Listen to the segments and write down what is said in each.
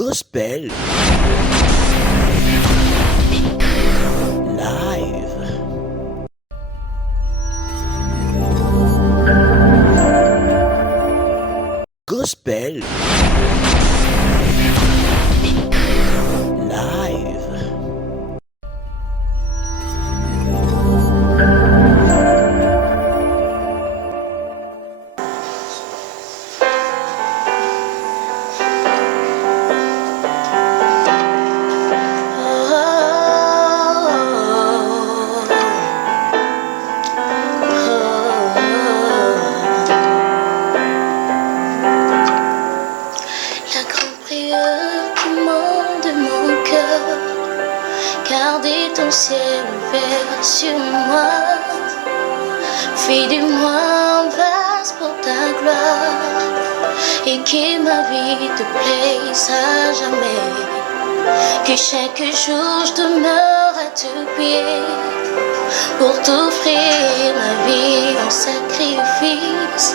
Gospel Live. Gospel Live. La grande prière qui monte de mon cœur, gardez ton ciel ouvert sur moi, fais de moi un vase pour ta gloire, et que ma vie te plaise à jamais, que chaque jour je demeure à tes pieds, pour t'offrir ma vie en sacrifice,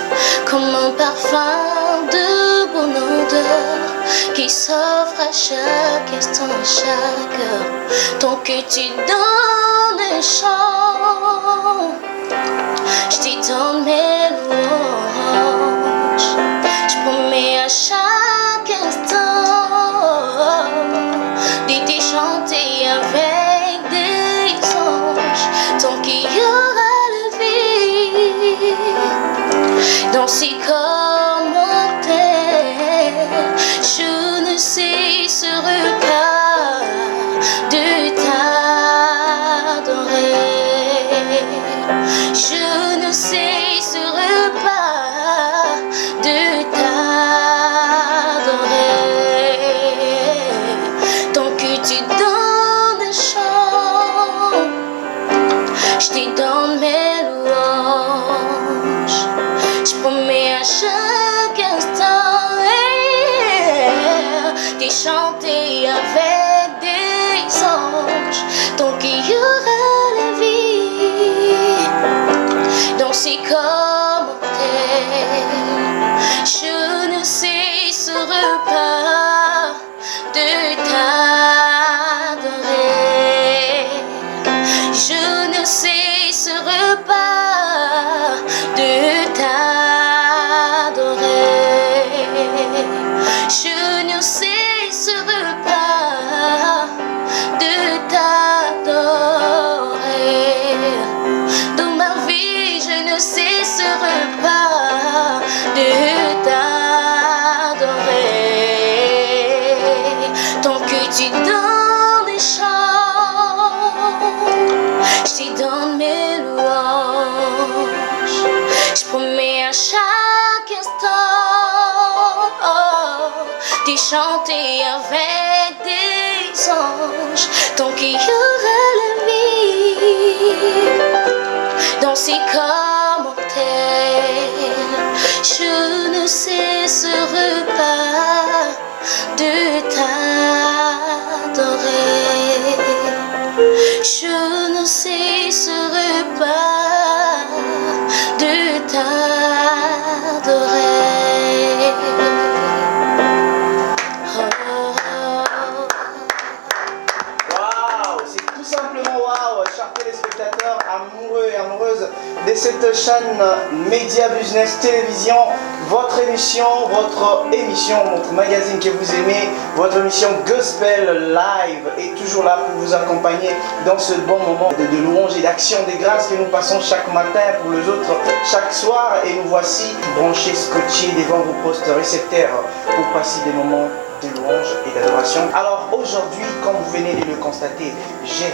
comme un parfum de bonne odeur qui s'offre à chaque instant, à chaque heure. Tant que tu donnes un chant, je te donne mes louanges. Je promets à chaque instant de te chanter avec des anges. Tant qu'il y aura la vie dans ces corps mortels, je ne cesserai pas de t'adorer. Je ne cesserai pas de t'adorer. Tant que tu donnes un chant, je te donne mes louanges. Je promets à chaque instant de chanter avec des anges. Tant qu'il y aura la vie dans ces corps mortels, je ne cesserai pas de t'adorer. Je ne cesserai pas de t'adorer. Je ne cesserai pas de t'adorer. Dans ma vie, je ne cesserai pas de t'adorer. Tant que tu donnes des chants, je te donne mes louanges. Je promets à chaque instant de chanter avec des anges. Tant qu'il y aura la vie dans ces corps mortels, je ne cesserai pas de t'adorer. Je ne cesserai pas de t'adorer. Waouh, c'est tout simplement waouh, chers téléspectateurs amoureux et amoureuses de cette chaîne Média Business Télévision, votre émission, votre magazine que vous aimez, votre émission Gospel Live est toujours là pour vous accompagner dans ce bon moment de louange et d'action des grâces que nous passons chaque matin pour les autres chaque soir, et nous voici branchés, scotchés devant vos postes récepteurs pour passer des moments de louange et d'adoration. Alors aujourd'hui, comme vous venez de le constater, je suis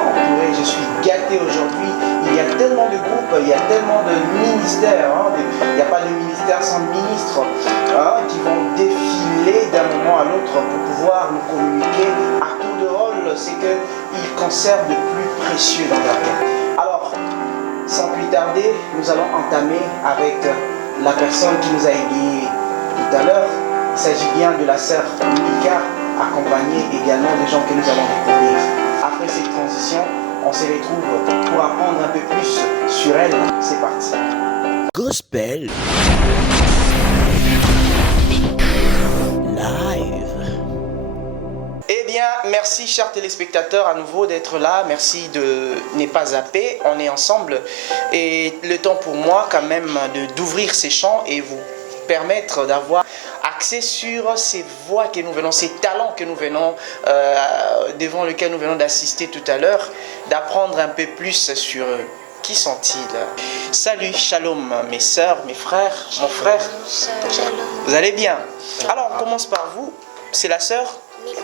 entouré, je suis gâté aujourd'hui. Il y a tellement de groupes, il y a tellement de ministères, il n'y a pas de ministère sans ministre, qui vont défiler d'un moment à l'autre pour pouvoir nous communiquer à tour de rôle ce qu'ils conservent de plus précieux dans leur vie. Alors, sans plus tarder, nous allons entamer avec la personne qui nous a aidés tout à l'heure. Il s'agit bien de la sœur Mika, accompagnée également des gens que nous allons découvrir. Après cette transition, on se retrouve pour apprendre un peu plus sur elle. C'est parti. Gospel Live. merci chers téléspectateurs à nouveau d'être là. Merci de ne pas zapper. On est ensemble. Et le temps pour moi quand même d'ouvrir ces champs et vous permettre d'avoir accès sur ces voix que nous venons, ces talents que nous venons, devant lesquels nous venons d'assister tout à l'heure, d'apprendre un peu plus sur eux. Qui sont-ils? Salut, shalom mes sœurs, mes frères, mon frère. Shalom. Vous allez bien? Alors on commence par vous. C'est la sœur? Milka.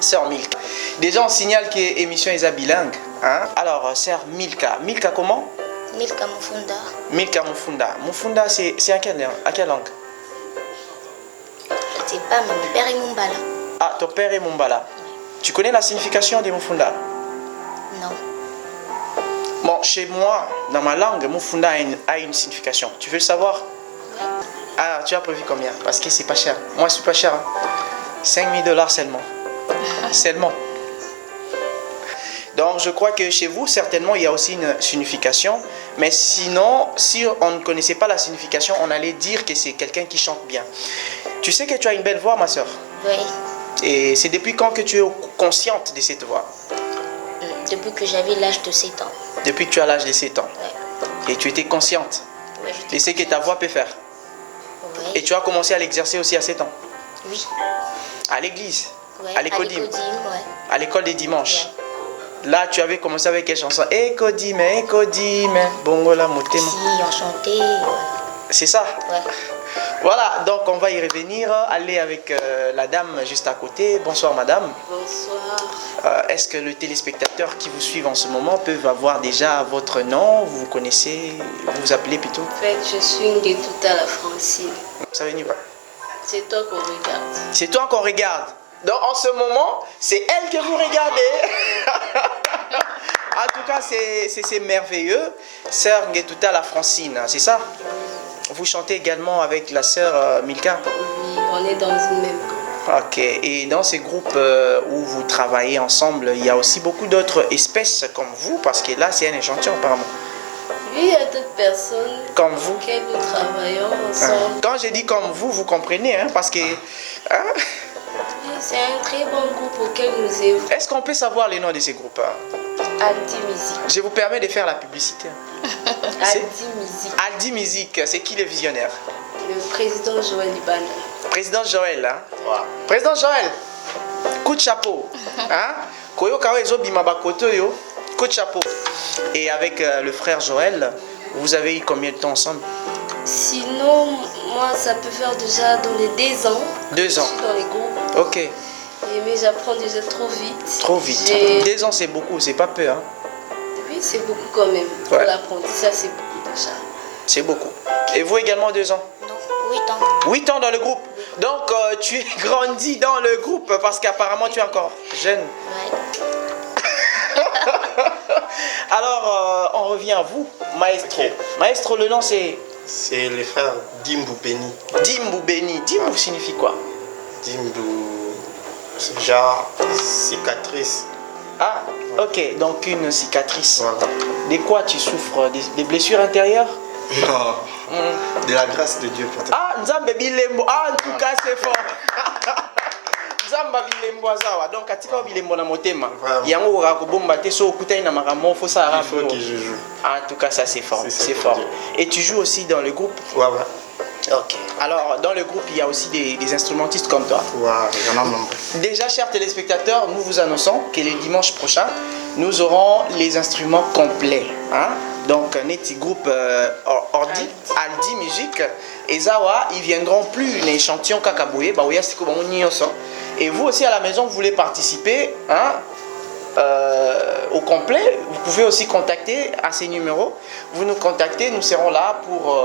Sœur Milka. Déjà on signale que l'émission est bilingue. Hein? Alors sœur Milka. Milka comment? Milka Mufunda. Milka Mufunda. Mufunda c'est à quelle langue? Je ne sais pas, mais mon père est Mumbala. Ah, ton père est Mumbala. Tu connais la signification de Mufunda? Non. Bon, chez moi, dans ma langue, Mufunda a une signification. Tu veux le savoir? Ouais. Ah, tu as prévu combien? Parce que c'est pas cher. Moi, je suis pas cher. Hein? 5 000 $ seulement. Seulement. Donc, je crois que chez vous, certainement, il y a aussi une signification. Mais sinon, si on ne connaissait pas la signification, on allait dire que c'est quelqu'un qui chante bien. Tu sais que tu as une belle voix, ma soeur? Oui. Et c'est depuis quand que tu es consciente de cette voix? Depuis que j'avais l'âge de 7 ans. Depuis que tu as l'âge de 7 ans. Ouais. Et tu étais consciente Ouais, de ce que ta voix peut faire. Ouais. Et tu as commencé à l'exercer aussi à 7 ans. Oui. À l'église. Ouais. À l'école ouais. À l'école des dimanches. Là, tu avais commencé avec quelle chanson? Ekodime, bongola motema. Si, on chantait. Ouais. C'est ça? Ouais. Voilà, donc on va y revenir. Aller avec la dame juste à côté. Bonsoir madame. Bonsoir. Est-ce que les téléspectateurs qui vous suivent en ce moment peuvent avoir déjà votre nom? Vous vous connaissez? Vous vous appelez plutôt? En fait, je suis une des toutes à la Francine. Ça veut dire quoi? C'est toi qu'on regarde. C'est toi qu'on regarde. Donc en ce moment, c'est elle que vous regardez. En tout cas, c'est merveilleux. Sœur Ngetuta la Francine, c'est ça? Vous chantez également avec la sœur Milka? Oui, on est dans une même groupe. Ok. Et dans ces groupes où vous travaillez ensemble, il y a aussi beaucoup d'autres espèces comme vous, parce que là, c'est un échantillon apparemment. Oui, il y a d'autres personnes Comme vous. auxquelles nous travaillons ensemble. Quand je dis comme vous comprenez, hein, parce que... hein? Oui, c'est un très bon groupe auquel nous œuvrons. Est-ce qu'on peut savoir les noms de ces groupes? Aldi Musique. Je vous permets de faire la publicité. Aldi Musique. Aldi Musique, c'est qui le visionnaire? Le président Joël Ibanda. Président Joël, hein? Ouais. Président Joël, coup de chapeau. Hein? Koyo kawa ezobima bakoto yo, coup de chapeau. Et avec le frère Joël, vous avez eu combien de temps ensemble? Sinon, moi, ça peut faire déjà dans les 2 ans. 2 ans. Je suis dans les groupes. Ok. Mais j'apprends déjà trop vite. Trop vite. J'ai- 2 ans, c'est beaucoup, c'est pas peu. Hein? Oui, c'est beaucoup quand même. Pour Ouais. l'apprentissage, c'est beaucoup déjà. C'est beaucoup. Et vous également 2 ans? Non, 8 ans. 8 ans dans le groupe. Donc tu es grandi dans le groupe parce qu'apparemment tu es encore jeune. Ouais. Alors on revient à vous, Maestro. Ok. Maestro, le nom c'est C'est les frères Dimbu Beni. Dimbu Beni. Dimbu signifie quoi? Dimbu, c'est genre cicatrice. Ah, ok, donc une cicatrice. Voilà. De quoi tu souffres? Des blessures intérieures? Non, Hmm. de la grâce de Dieu peut-être. Ah, Nzambe bilembo. Ah, en tout cas, c'est fort. Nzamba bilembo azawa. Donc, katika bilembo na motema. Vraiment. Yango ko bomba te so okutai na makambo fo sa Il faut que je joue. En tout cas, ça c'est fort. C'est ça C'est pour fort. dire. Et tu joues aussi dans le groupe? Ouais, ouais. Ok. Alors, dans le groupe, il y a aussi des instrumentistes comme toi. Ouais, j'en ai nombreux. Déjà, chers téléspectateurs, nous vous annonçons que le dimanche prochain, nous aurons les instruments complets. Hein? Donc, un petit groupe Aldi Musique et Zawa, ils viendront plus les échantillons Kakaboué, et vous aussi à la maison, vous voulez participer hein, au complet, vous pouvez aussi contacter à ces numéros. Vous nous contactez, nous serons là pour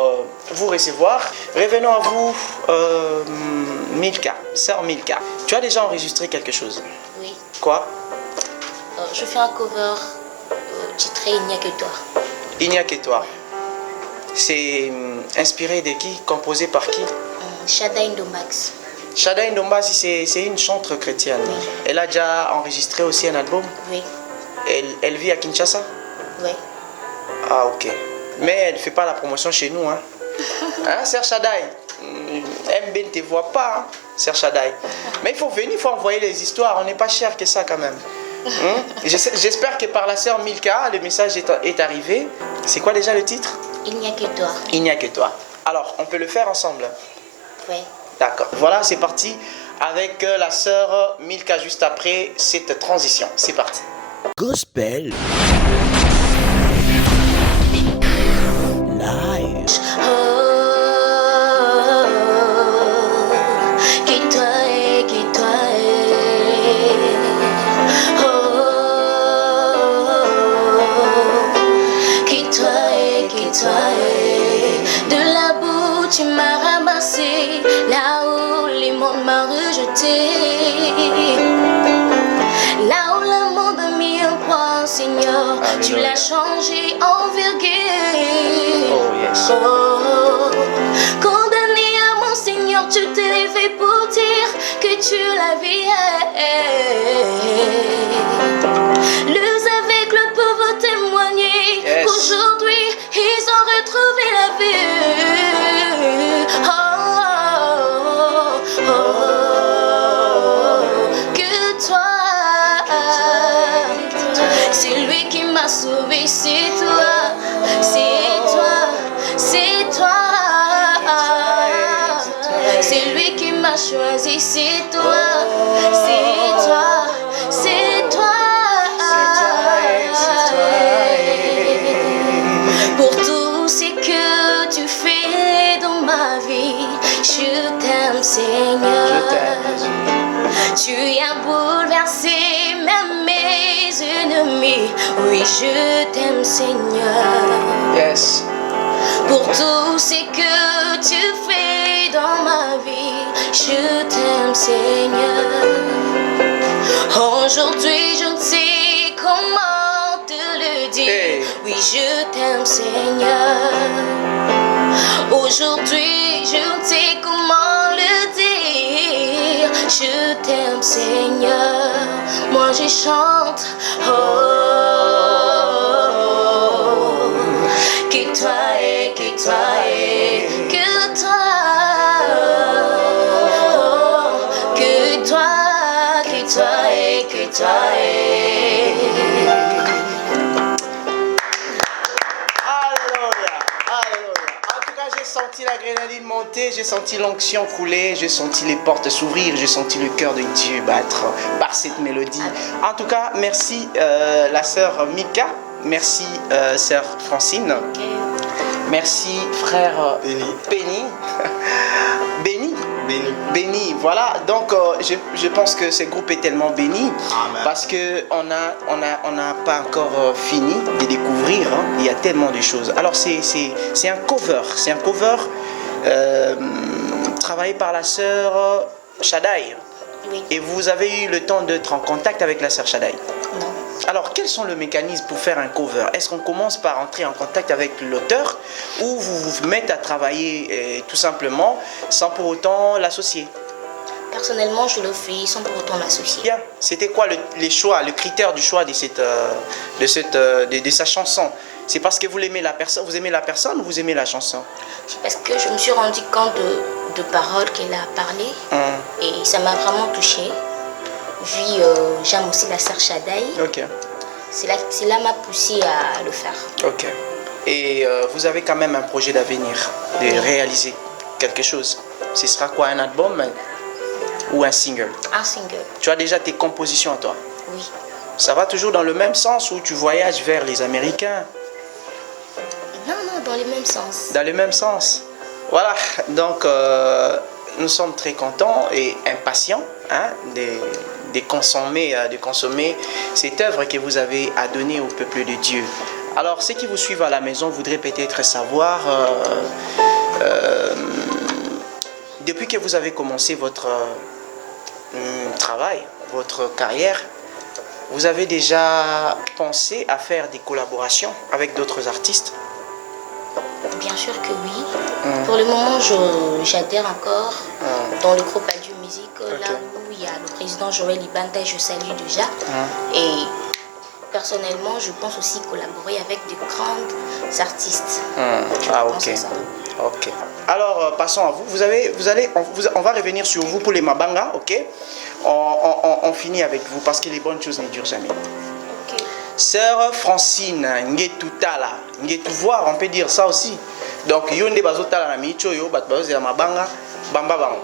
vous recevoir. Revenons à vous, Milka, sœur Milka. Tu as déjà enregistré quelque chose? Oui. Quoi? Je fais un cover titré Il n'y a que toi. Il n'y a que toi. C'est inspiré de qui? Composé par qui? Shada Indomax. Shada Indomba, c'est une chanteuse chrétienne. Oui. Elle a déjà enregistré aussi un album. Oui. Elle vit à Kinshasa? Oui. Ah, ok. Mais elle ne fait pas la promotion chez nous. Hein, hein Sœur Shadai? MB ne te voit pas. Hein? Sœur Shadai. Mais il faut venir, il faut envoyer les histoires. On n'est pas cher que ça quand même. J'espère que par la sœur Milka, le message est arrivé. C'est quoi déjà le titre? Il n'y a que toi. Il n'y a que toi. Alors, on peut le faire ensemble? Oui. D'accord. Voilà, c'est parti avec la sœur Milka juste après cette transition. C'est parti. Gospel. Live. De la boue tu m'as ramassé, là où les mondes m'a rejeté, là où le monde a mis un point, Seigneur, tu Alléluia. l'as changé en virgule. Oh yes. Oh, condamné à mon Seigneur, tu t'es levé pour dire que tu l'avais. Les aveugles peuvent témoigner. Yes. Aujourd'hui, ils ont retrouvé la vue. Oh, oh, oh, que toi, c'est lui qui m'a sauvé, c'est toi, c'est toi, c'est toi. C'est lui qui m'a choisi, c'est toi, c'est toi, c'est toi. Pour tout ce que tu fais dans ma vie, je t'aime, Seigneur. Je t'aime. Tu as bouleversé même mes ennemis. Oui, je t'aime, Seigneur. Yes. Pour tout ce que tu fais dans ma vie, je t'aime, Seigneur. Aujourd'hui, je ne sais comment te le dire. Hey. Oui, je t'aime, Seigneur. Aujourd'hui, je ne sais comment le dire. Je t'aime, Seigneur. Moi, je chante. Oh, que toi et que toi et que toi. Oh, que toi et que toi et. Alléluia, alléluia. En tout cas, j'ai senti l'adrénaline monter, j'ai senti l'onction couler, j'ai senti les portes s'ouvrir, j'ai senti le cœur de Dieu battre par cette mélodie. En tout cas, merci la sœur Mika, merci sœur Francine, merci frère Béni. Béni. Béni, voilà. Donc, je pense que ce groupe est tellement béni. Amen. Parce que on n'a pas encore fini de découvrir. Hein. Il y a tellement de choses. Alors, c'est un cover. C'est un cover travaillé par la sœur Shadai. Oui. Et vous avez eu le temps d'être en contact avec la sœur Shadai. Non. Alors, quels sont les mécanismes pour faire un cover? Est-ce qu'on commence par entrer en contact avec l'auteur ou vous vous mettez à travailler tout simplement sans pour autant l'associer? Personnellement, je le fais sans pour autant l'associer. Bien. C'était quoi les choix, le critère du choix de sa chanson? C'est parce que vous aimez la personne ou vous aimez la chanson? Parce que je me suis rendu compte de paroles qu'elle a parlé et ça m'a vraiment touchée. Puis j'aime aussi la sœur Shadai. Ok. Cela m'a poussé à le faire. Ok. Et vous avez quand même un projet d'avenir, de réaliser quelque chose. Ce sera quoi, un album ou un single? Un single, Tu as déjà tes compositions à toi? oui. Ça va toujours dans le même sens où tu voyages vers les Américains? Non, dans le même sens. Dans le même sens. Voilà, donc nous sommes très contents et impatients hein, de consommer cette œuvre que vous avez à donner au peuple de Dieu. Alors, ceux qui vous suivent à la maison voudraient peut-être savoir, depuis que vous avez commencé votre travail, votre carrière, vous avez déjà pensé à faire des collaborations avec d'autres artistes? Bien sûr que oui. Pour le moment, j'adhère encore dans le groupe Adieu Musique, là où il y a le président Joël Ibanda, je salue déjà. Et personnellement, je pense aussi collaborer avec de grands artistes. Ah, ok. Ok. Alors, passons à vous. On va revenir sur vous pour les Mabanga, ok? On finit avec vous parce que les bonnes choses ne durent jamais. Ok. Sœur Francine, Ngetutala, Ngetouvoir, on peut dire ça aussi. Donc, Yonde Bazotala na Micho, Yo, Batbazo et Mabanga, Bamba Bang.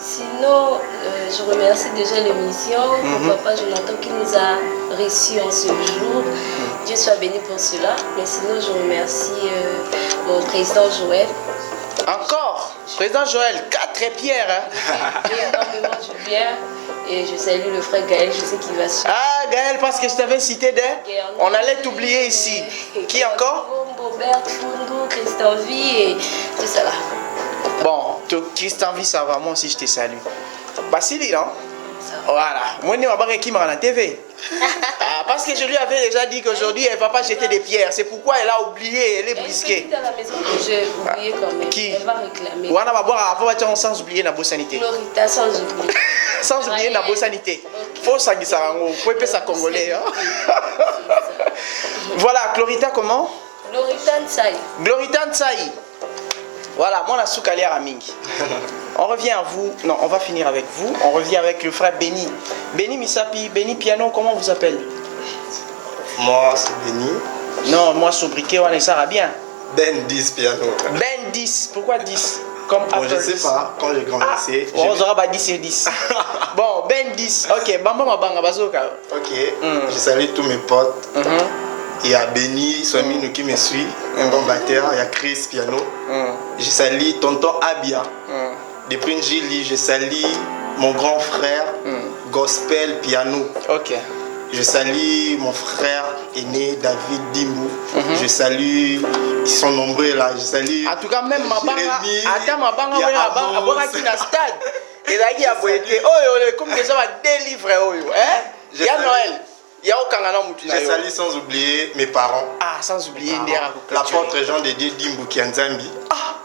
Sinon, je remercie déjà l'émission, mon papa Jonathan qui nous a reçus en ce jour. Dieu soit béni pour cela. Mais sinon, je remercie mon président Joël. Encore, président Joël, 4 pierres. Hein? J'ai énormément du bien. Et je salue le frère Gaël, je sais qu'il va suivre. Ah, Gaël, parce que je t'avais cité on allait t'oublier ici. Qui encore? Robert, Fundo, Christian Vie et tout ça là. Bon, Christian Vie, ça va, moi aussi je te salue. Basili, non? Voilà. Moi, je ne qui m'a la TV. Parce que je lui avais déjà dit qu'aujourd'hui, elle ne va pas jeter des pierres. C'est pourquoi elle a oublié, elle est brisquée. Elle est à la maison que j'ai oublié quand même. Qui? Elle va réclamer. On va boire avant, sans oublier la sanité. Glorita, sans oublier. Sans oublier la sanité. Faut ça qui ça, on peut pas ça congolais. Hein? Voilà, Glorita comment? Glorita Nsaï. Glorita Nsaï. Voilà, moi la soukalière à Mingi. On revient à vous. Non, on va finir avec vous. On revient avec le frère Béni. Béni Misapi, Béni Piano, comment vous appelle? Moi, c'est Béni. Non, moi sobriquet, on est ça bien. Ben 10 piano. Ben 10, pourquoi 10? Comme Bon, je sais pas, quand j'ai grandi, on aura 10 sur 10. Bon, Ben 10. Ok, Bamba Mabanga Bazoka. Ok, je salue tous mes potes. Il y a Béni, Swamino qui me suit, un bon batteur. Il y a Chris Piano. Je salue tonton Abia. Depuis Njili, je salue mon grand frère, Gospel Piano. Ok. Je salue mon frère aîné David Dimbu. Je salue, ils sont nombreux là. Je salue. En tout cas, même Mabanga, attends Mabanga, il y a Mabanga qui na stade. Et là, il y a boité. Oh, comme que ça va délivrer. Il y a Noël. Il y a aucun Je salue sans oublier mes parents. Ah, sans oublier l'apôtre Jean de Dieu Dimbu qui est en Zambie.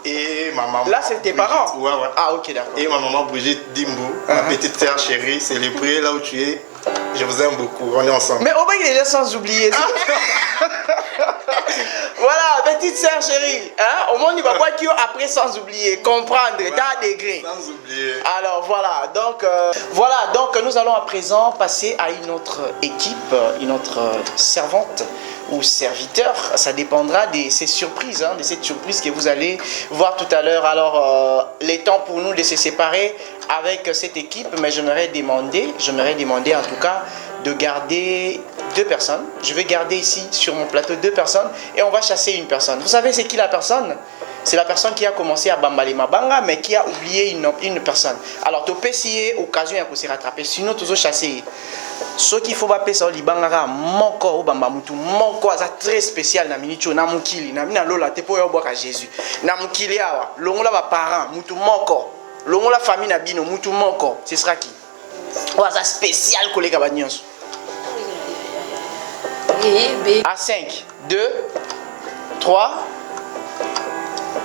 Et ma maman. Là, c'est tes parents? Ouais, ouais. Ah, ok, d'accord. Et ma maman Brigitte Dimbu, ma petite sœur chérie, célébrée là où tu es. Je vous aime beaucoup, on est ensemble. Mais au moins, il est déjà sans oublier. Voilà, petite sœur chérie. Hein? Au moins, il va voir qui après sans oublier. Comprendre, dans degré. Sans oublier. Alors voilà, donc nous allons à présent passer à une autre équipe, une autre servante ou serviteur. Ça dépendra de ces surprises, de cette surprise que vous allez voir tout à l'heure. Alors, les temps pour nous de se séparer avec cette équipe, mais j'aimerais demander en tout cas de garder 2 personnes. Je vais garder ici sur mon plateau 2 personnes et on va chasser une personne. Vous savez c'est qui la personne? C'est la personne qui a commencé à bambaler Mabanga, mais qui a oublié une personne. Alors, tu peux essayer occasion de se rattraper, sinon tu peux chasser. Ce qu'il faut pas ça, libanga mon corps bambamutu, mon corps c'est très spécial na minicho na mukili na mina lola te po yo boka Jésus. Na mukili awa, longola ba parents mutu mon corps. Longola famille na bino mutu mon corps. Ce sera qui? Ouais, ça spécial collègue ba nyonso. À 5, 2, 3,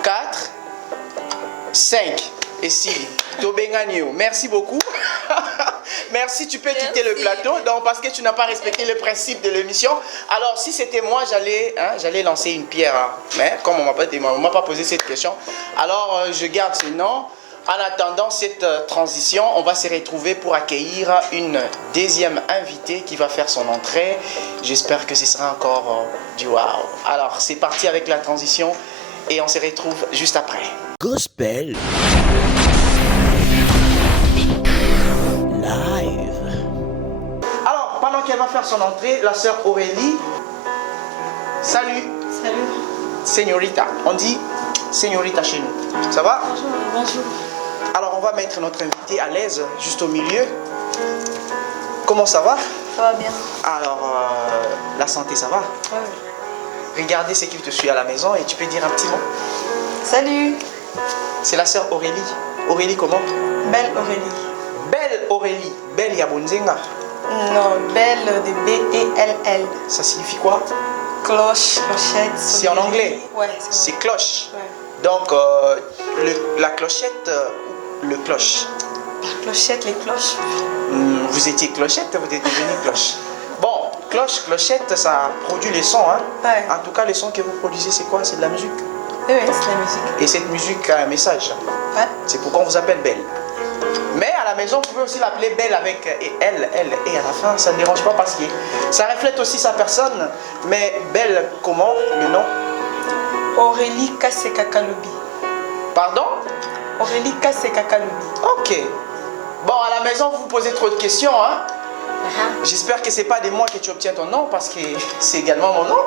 4, 5. Et si, Tobenganio, merci beaucoup. Merci, tu peux quitter le plateau donc, parce que tu n'as pas respecté le principe de l'émission. Alors, si c'était moi, j'allais lancer une pierre. Mais comme on ne m'a pas posé cette question, alors je garde ce nom. En attendant cette transition, on va se retrouver pour accueillir une deuxième invitée qui va faire son entrée. J'espère que ce sera encore du wow. Alors, c'est parti avec la transition et on se retrouve juste après. Gospel Live. Alors, pendant qu'elle va faire son entrée, la sœur Aurélie. Salut. Salut. Señorita. On dit Señorita chez nous. Ça va? Bonjour. Bonjour. Alors, on va mettre notre invité à l'aise, juste au milieu. Comment ça va? Ça va bien. Alors, la santé, ça va? Ouais. Regardez ce qui te suit à la maison et tu peux dire un petit mot. Salut. C'est la sœur Aurélie. Aurélie comment? Belle Aurélie. Belle Aurélie. Belle Yabonzenga. Non, Belle de B-E-L-L. Ça signifie quoi? Cloche, clochette. C'est en anglais? Ouais, c'est cloche. Ouais. Donc, la clochette, le cloche. La clochette, les cloches. Vous étiez clochette, vous êtes devenu cloche. Bon, cloche, clochette, ça produit les sons. Hein? Ouais. En tout cas, les sons que vous produisez, c'est quoi? C'est de la musique? Oui, c'est la musique. Et cette musique a un message. Ouais. C'est pourquoi on vous appelle Belle. Mais à la maison, vous pouvez aussi l'appeler Belle avec elle, et à la fin, ça ne dérange pas parce que ça reflète aussi sa personne. Mais Belle, comment le nom? Aurélie Kaseka Kaloubi. Pardon? Aurélie Kaseka Kaloubi. Ok. Bon, à la maison, vous vous posez trop de questions, hein? J'espère que c'est pas de moi que tu obtiens ton nom parce que c'est également mon nom.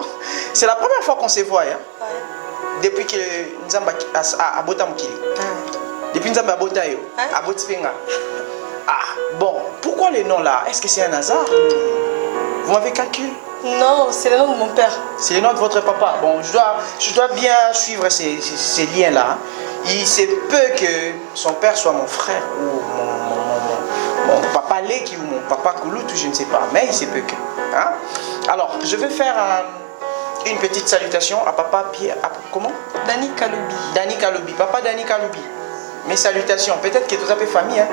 C'est la première fois qu'on se voit, hein? Depuis que Nzamba a Bota Mukili. Depuis Nzamba a Bota Yo. A Botifenga. Ah, bon, pourquoi les noms là? Est-ce que c'est un hasard? Vous m'avez calculé? Non, c'est le nom de mon père. C'est le nom de votre papa. Bon, je dois bien suivre ces liens-là. Il se peut que son père soit mon frère ou mon papa Leki ou mon papa Kouloutou, je ne sais pas. Mais il se peut que. Hein? Alors, je vais faire une petite salutation à papa Pierre. Comment? Dani Kaloubi. Dani Kaloubi. Papa Dani Kaloubi. Mes salutations. Peut-être que tout ça fait famille. Hein?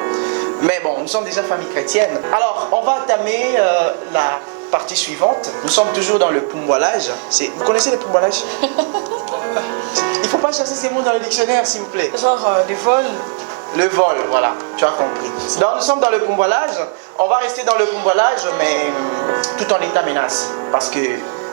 Mais bon, nous sommes déjà famille chrétienne. Alors, on va entamer la partie suivante. Nous sommes toujours dans le poumboilage. Vous connaissez le poumboilage? Il ne faut pas chercher ces mots dans le dictionnaire, s'il vous plaît. Genre les vols. Le vol, voilà, tu as compris. Donc nous sommes dans le poumboilage. On va rester dans le poumboilage, mais tout en état menace. Parce que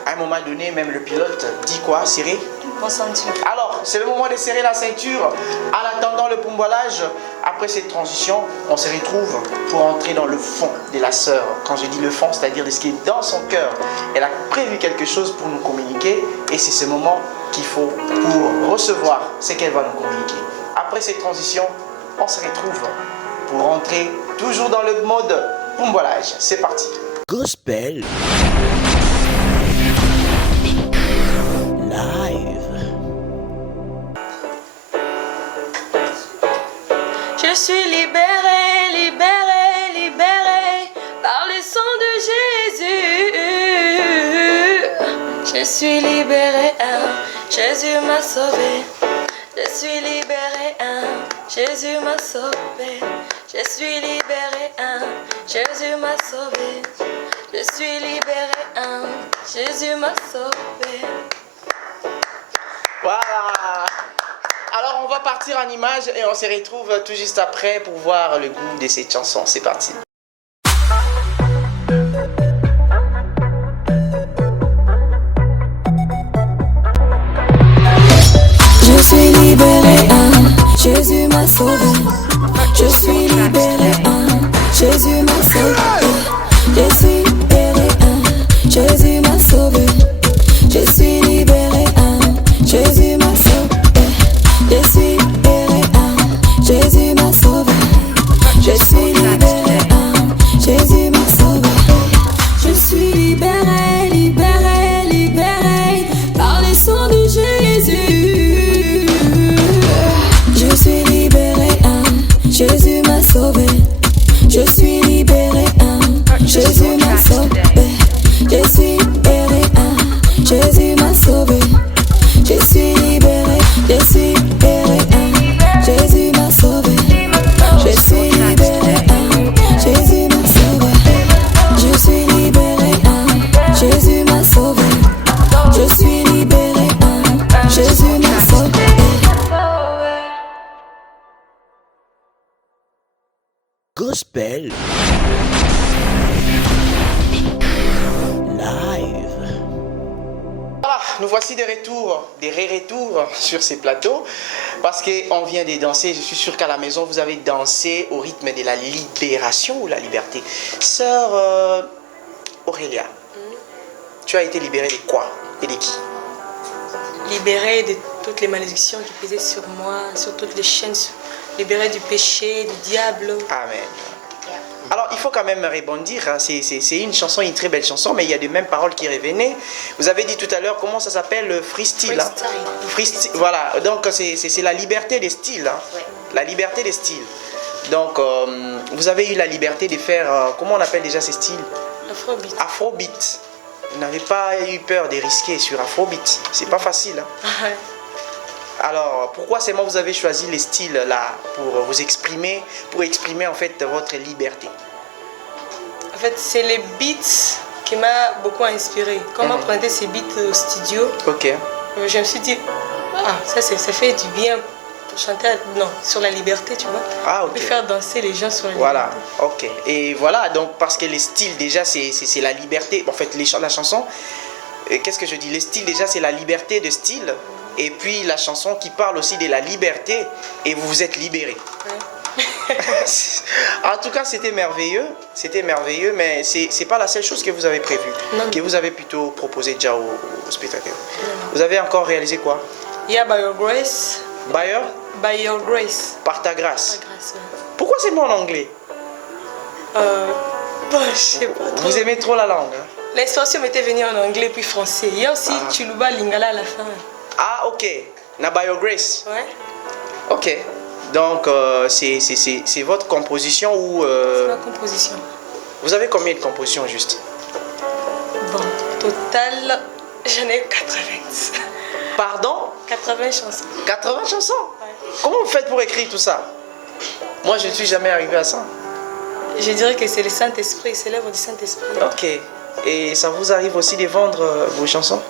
à un moment donné, même le pilote dit quoi? Serrer? Mon ceinture. Alors, c'est le moment de serrer la ceinture. En attendant le poumboilage, après cette transition, on se retrouve pour entrer dans le fond de la sœur. Quand je dis le fond, c'est-à-dire de ce qui est dans son cœur. Elle a prévu quelque chose pour nous communiquer et c'est ce moment qu'il faut pour recevoir ce qu'elle va nous communiquer. Après cette transition, on se retrouve pour entrer toujours dans le mode poumboilage. C'est parti. Gospel. Live. Je suis libérée, libérée, libérée par le sang de Jésus. Je suis libérée, Jésus m'a sauvée. Je suis libérée, Jésus m'a sauvée. Je suis libérée, Jésus m'a sauvée. Je suis libérée, Jésus m'a sauvée. Voilà. Alors on va partir en image et on se retrouve tout juste après pour voir le goût de cette chanson. C'est parti. Je suis libérée, Jésus m'a sauvé. Je suis libérée, Jésus m'a sauvé. Je suis libérée, Jésus m'a sauvé. Je suis libérée, Jésus m'a sauvé. Je suis libérée, Jésus m'a sauvé. Je suis libérée, Jésus m'a sauvé. Je suis libérée, libérée, libérée par le sang de Jésus. Je suis libérée, Jésus m'a sauvé. Je suis libérée, Jésus m'a sauvé. Je suis libérée, Jésus m'a sauvé. Je suis libérée, je suis libérée, Jésus m'a sauvé. Je suis libérée, Jésus m'a sauvé. Je suis libérée, Jésus m'a sauvé. Je suis libérée, Jésus m'a sauvé. Gospel. Live. Voilà, nous voici des retours, des ré-retours sur ces plateaux parce qu'on vient de danser. Je suis sûr qu'à la maison, vous avez dansé au rythme de la libération ou la liberté. Sœur Aurélia, tu as été libérée de quoi et de qui? Libérée de toutes les malédictions qui pesaient sur moi, sur toutes les chaînes, libérée du péché, du diable. Amen. Alors, il faut quand même rebondir. Hein. C'est une chanson, une très belle chanson, mais il y a des mêmes paroles qui revenaient. Vous avez dit tout à l'heure, comment ça s'appelle? Freestyle. Hein? Freestyle. Voilà, donc c'est la liberté des styles. Hein? Ouais. La liberté des styles. Donc, vous avez eu la liberté de faire, comment on appelle déjà ces styles? Afrobeat. Afrobeat. Vous n'avez pas eu peur de risquer sur Afrobeat. C'est pas facile. Hein? Alors, pourquoi seulement vous avez choisi les styles là pour vous exprimer, pour exprimer en fait votre liberté? En fait, c'est les beats qui m'ont beaucoup inspiré. Quand on prenait ces beats au studio, Ok. je me suis dit, Ah, ça fait du bien pour chanter, non, sur la liberté, tu vois. Ah, ok. De faire danser les gens sur la Voilà, liberté. ok. Et voilà, donc parce que les styles déjà c'est la liberté. En fait, la chanson, qu'est-ce que je dis? Les styles déjà c'est la liberté de style. Et puis la chanson qui parle aussi de la liberté et vous vous êtes libéré. Ouais. En tout cas, c'était merveilleux, mais c'est pas la seule chose que vous avez prévue, Non. que vous avez plutôt proposé déjà aux spectateurs. Vous avez encore réalisé quoi? Yeah, by your grace. Bayer, By your grace. par ta grâce. Par grâce, ouais. Pourquoi c'est bon en anglais? Bon, je sais pas trop. Vous aimez trop la langue, hein? L'inspiration m'était venue en anglais puis français. Il y a aussi Chuluba Lingala à la fin. Ah, ok. Na by your grace. Ouais. Ok. Donc, c'est votre composition ou... C'est ma composition. Vous avez combien de compositions juste? Bon, total, j'en ai 80. Pardon? 80 chansons. 80 chansons? Ouais. Comment vous faites pour écrire tout ça? Moi, je ne suis jamais arrivé à ça. Je dirais que c'est le Saint-Esprit, c'est l'œuvre du Saint-Esprit. Ok. Et ça vous arrive aussi de vendre vos chansons?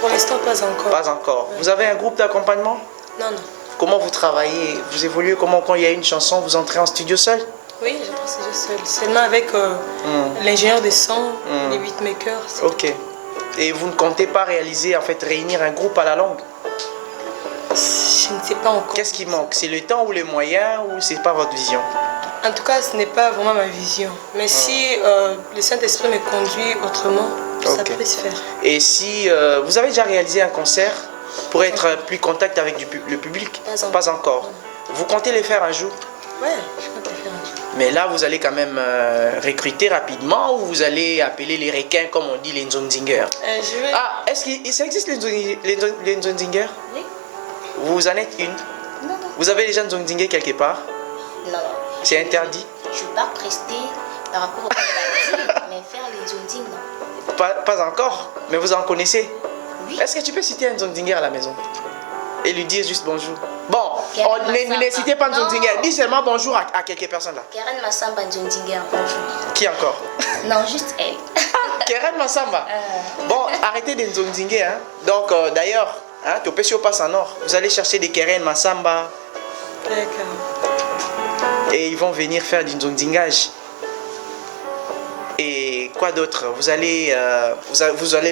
Pour l'instant, pas encore. Pas encore. Ouais. Vous avez un groupe d'accompagnement? Non, non. Comment vous travaillez? Vous évoluez comment quand il y a une chanson, vous entrez en studio seul? Oui, je pense que c'est seul. Seulement avec l'ingénieur de son, les beatmakers. c'est- Ok. Et vous ne comptez pas réaliser, en fait, réunir un groupe à la longue? Je ne sais pas encore. Qu'est-ce qui manque? C'est le temps ou les moyens ou c'est pas votre vision? En tout cas, ce n'est pas vraiment ma vision. Mais si le Saint-Esprit me conduit autrement, ça Ok. peut se faire. Et si vous avez déjà réalisé un concert pour être plus en contact avec le public? Pas encore. Pas encore. Vous comptez les faire un jour? Ouais, je compte le faire un jour. Mais là, vous allez quand même recruter rapidement ou vous allez appeler les requins, comme on dit, les Nzonzinger? Je vais... Ah, est-ce que ça existe les Nzonzinger? Oui. Vous en êtes une? Non, non. Vous avez déjà Nzonzinger quelque part? Non. C'est interdit? Je ne vais pas prester par rapport au paradis, mais faire les zondines, non. Pas encore, mais vous en connaissez? Oui. Est-ce que tu peux citer un Nzonzinger à la maison? Et lui dire juste bonjour. Bon, Karen ne Massamba. citez pas Nzonzinger. Non. Dis seulement bonjour à quelques personnes là. Karen Massamba Nzondinger, bonjour. Qui encore? Non, juste elle. Karen Massamba. Bon, arrêtez de Nzonzinger. Hein. Donc, d'ailleurs, hein, tu peux sur passe en or. Vous allez chercher des Karen Massamba D'accord. et ils vont venir faire du Nzonzingage. Et quoi d'autre? Vous allez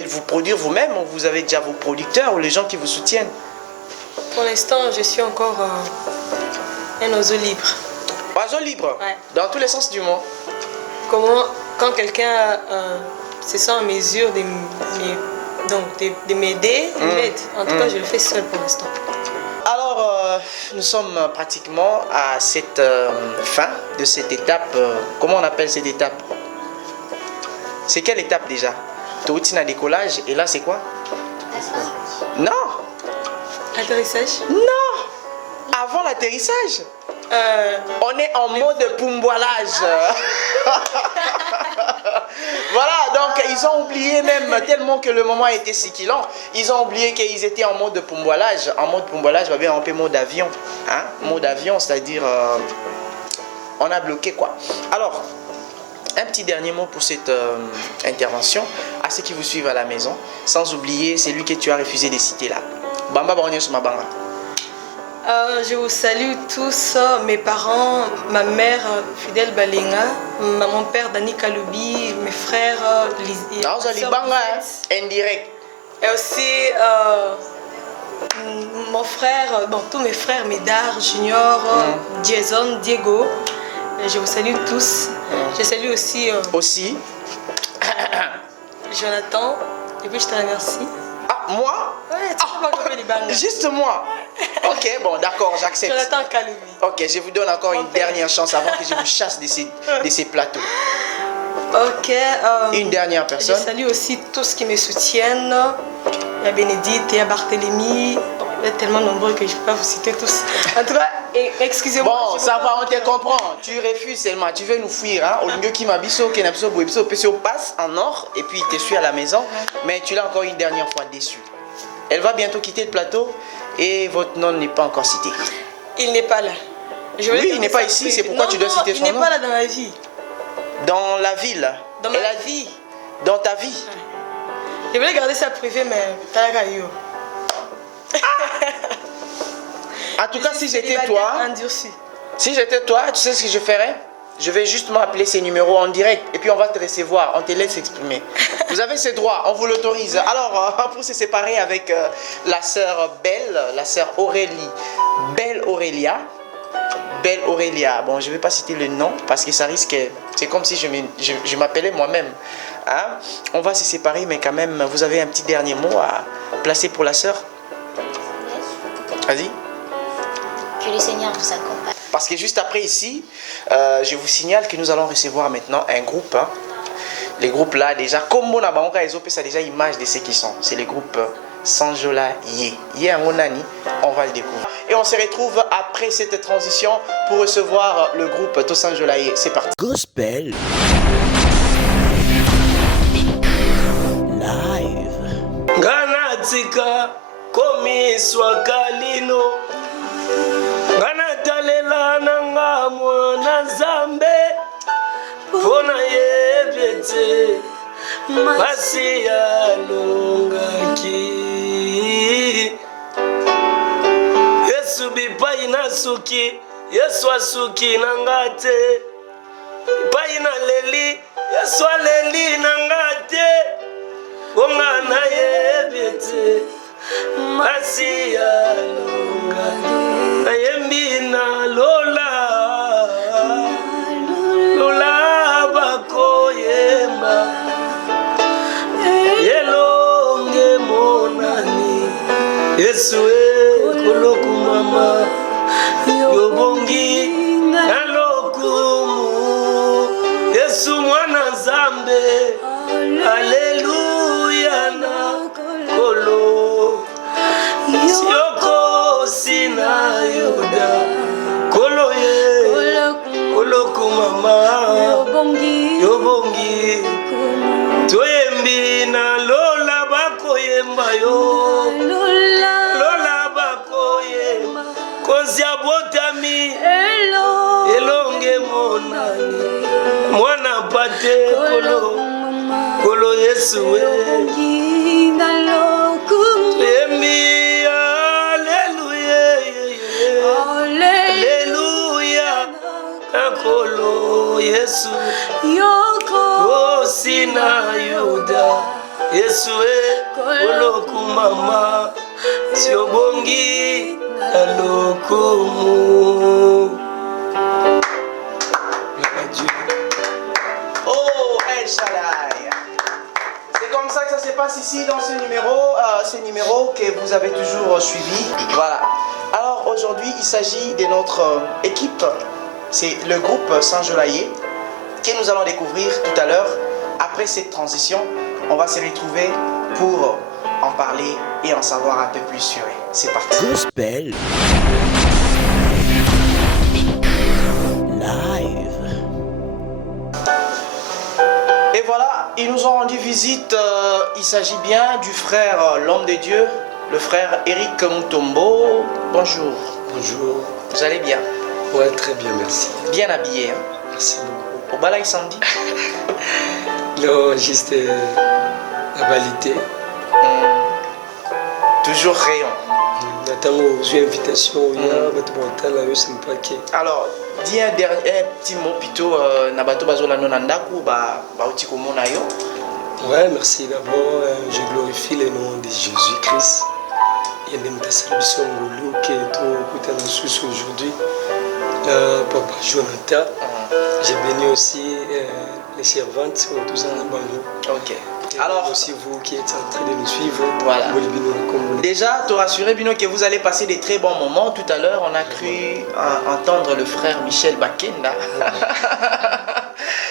vous produire vous-même ou vous avez déjà vos producteurs ou les gens qui vous soutiennent? Pour l'instant, je suis encore un oiseau libre. Oiseau libre? Ouais. Dans tous les sens du mot. Comment, quand quelqu'un se sent en mesure de m'aider, il m'aide. En tout cas, je le fais seul pour l'instant. Alors, nous sommes pratiquement à cette fin de cette étape. Comment on appelle cette étape? C'est quelle étape déjà? Toutina décollage et là c'est quoi? Non! Atterrissage. Non! Avant l'atterrissage, on est en mode poumboilage. Voilà, donc ils ont oublié même tellement que le moment était si killant, ils ont oublié qu'ils étaient en mode poumboilage. En mode poumboilage, va bien un peu mode avion. Hein? Mode avion, c'est-à-dire on a bloqué quoi. Alors, un petit dernier mot pour cette intervention à ceux qui vous suivent à la maison, sans oublier celui que tu as refusé de citer là. Bamba Baonyos Mabanga. Je vous salue tous, mes parents, ma mère Fidèle Balinga, mon père Dani Kaloubi, mes frères Non, vous allez banga, hein, indirect. et aussi mon frère, bon, tous mes frères, Médard, Junior, Jason, Diego. Je vous salue tous. Je salue aussi Aussi. Jonathan. Et puis je te remercie. Ah, moi? Ouais, tu peux pas couper les bangs. Juste moi. Ok, bon, d'accord, j'accepte. Jonathan Kaloubi. Ok, je vous donne encore une père. dernière chance avant que je vous chasse de ces plateaux. Ok. Une dernière Je personne. salue aussi tous qui me soutiennent. Il y a Bénédicte, il y a Barthélemy. Bon, il y a tellement nombreux que je ne peux pas vous citer tous. En tout cas, excusez-moi. Bon, ça va, on te comprend. Tu refuses seulement, tu veux nous fuir. Hein? Au lieu qui m'a biso, qui n'a pas biso, passe en or et puis il te suit à la maison. Mais tu l'as encore une dernière fois déçu. Elle va bientôt quitter le plateau et votre nom n'est pas encore cité. Il n'est pas là. Oui, il n'est pas ici, c'est pourquoi tu dois citer son nom. Il n'est pas là dans ma vie. Dans la ville. Dans Elle ma a vie. Dans ta vie. Je voulais garder ça privé, mais t'as la caillou. Ah, En tout cas, si j'étais toi, Endurci. si j'étais toi, tu sais ce que je ferais? Je vais justement appeler ces numéros en direct et puis on va te recevoir, on te laisse exprimer. Vous avez ces droits, on vous l'autorise. Alors, pour se séparer avec la sœur Belle, la sœur Aurélie, Belle Aurélia. Belle Aurélia, bon je ne vais pas citer le nom parce que ça risque, c'est comme si je m'appelais moi-même. Hein? On va se séparer mais quand même, vous avez un petit dernier mot à placer pour la sœur? Vas-y. Que le Seigneur vous accompagne. Parce que juste après ici, je vous signale que nous allons recevoir maintenant un groupe. Hein. Les groupes là déjà, comme on a ça déjà image de ceux qui sont. C'est les groupes Sanjola Ye. On va le découvrir. Et on se retrouve après cette transition pour recevoir le groupe To Sanjola Ye. C'est parti. Gospel Live. Nganatika komi swakalino Nganatalela nanga mwana Zambe Pona yebete Masi ya longaki Yesu bipai nasuki Yesu asuki nangate Bipai na leli Yesu aleli nangate Wongana yebete Masi ya longaki Nayembina lola Lola bako yemba Yelonge monani Yesu koloku mama Yobongi nalokumu Yesu mwana Zambe Haleluya na kolo Sioko sina yoda Kolo ye Kolo kumama Yobongi Toyembi na lola bako yemba yo Lola bako yemba Konzia botami Elonge monani Mwana pate kolo Kolo Yesu we Yesu Sina Yuda Yesu koloku mama Siobongi alokumu. Oh, El Shaddai. C'est comme ça que ça se passe ici dans ce numéro que vous avez toujours suivi. Voilà. Alors aujourd'hui, il s'agit de notre équipe. C'est le groupe Sanjolaye que nous allons découvrir tout à l'heure. Après cette transition, on va se retrouver pour en parler et en savoir un peu plus sur eux. C'est parti. Gospel Live. Et voilà, ils nous ont rendu visite. Il s'agit bien du frère, l'homme de Dieu, le frère Eric Mutombo. Bonjour. Bonjour. Vous allez bien? Ouais, très bien, merci. Bien habillé, hein? Merci beaucoup. Au balai samedi. Non, juste la qualité. Toujours rayon. Nathango, j'ai invitation. Alors, dis un petit mot plutôt. Nabato bazola nonandaku ba utiko mona yo. Ouais, merci d'abord. Je glorifie le nom de Jésus-Christ. Il y a des célébration Ngolo qui est au Sous aujourd'hui. Papa Jonathan. J'ai béni aussi les servantes au 12 ans à Bango. Ok. Et alors aussi vous qui êtes en train de nous suivre. Voilà. Déjà, te rassurer Bino que vous allez passer des très bons moments. Tout à l'heure, on a cru entendre le frère Michel Bakenda.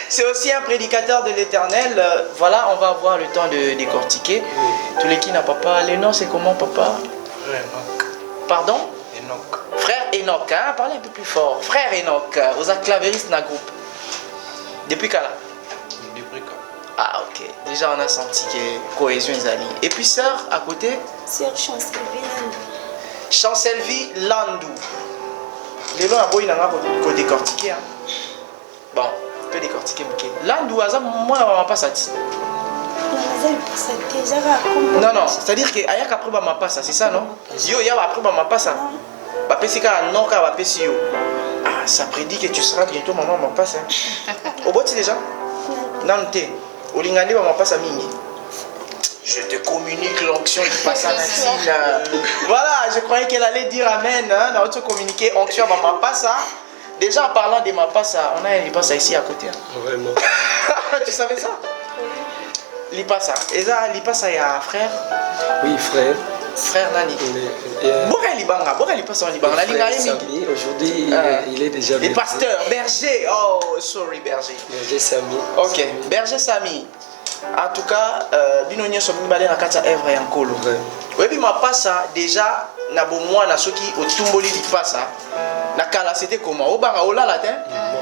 C'est aussi un prédicateur de l'Éternel. Voilà, on va avoir le temps de décortiquer. Tous les qui n'a papa. Les noms, c'est comment papa? Enoch. Pardon? Enoch. Frère Enoch, hein? Parlez un peu plus fort. Frère Enoch, vous êtes clavériste dans le groupe. Depuis quand là? Depuis quand? Ah ok, déjà on a senti que cohésion est alliée. Et puis sœur, à côté? Sœur Chancelvie Landou. Chancelvie Landou. Les lois à boy n'a pas décortiqué. Hein? Bon, peut décortiquer moke. Là ndou aza moi na mama pasa ti. Non non, c'est-à-dire que ayak après ba mapasa, c'est ça non? Yo ya après ba mapasa. Ba pesika non ka ba pesi yo. Ah, ça prédit que tu seras bientôt maman mapasa. Au boti déjà? Non té. Olingandi ba mapasa mingi. Je te communique l'onction du Passanatine. Voilà, je croyais qu'elle allait dire Amen. Hein, dans notre communiqué, onction à Mapassa. Déjà en parlant de Mapassa, on a un Lipassa ici à côté. Vraiment. Tu savais ça? Lipassa. Et ça, Lipassa, il y a un frère. Oui, frère. Frère Nani. Boré Libanga, Boré Lipassa en Libanga. Samy, aujourd'hui, il est déjà les pasteurs, berger. Oh, sorry, berger. Berger Samy. Ok, berger Samy. En tout cas, binonye somi balé na kata evre yankolo. Oui, puis ma passa déjà na bomwa na soki otumboli di passa. Na kala c'était comment? O banga ola la ten?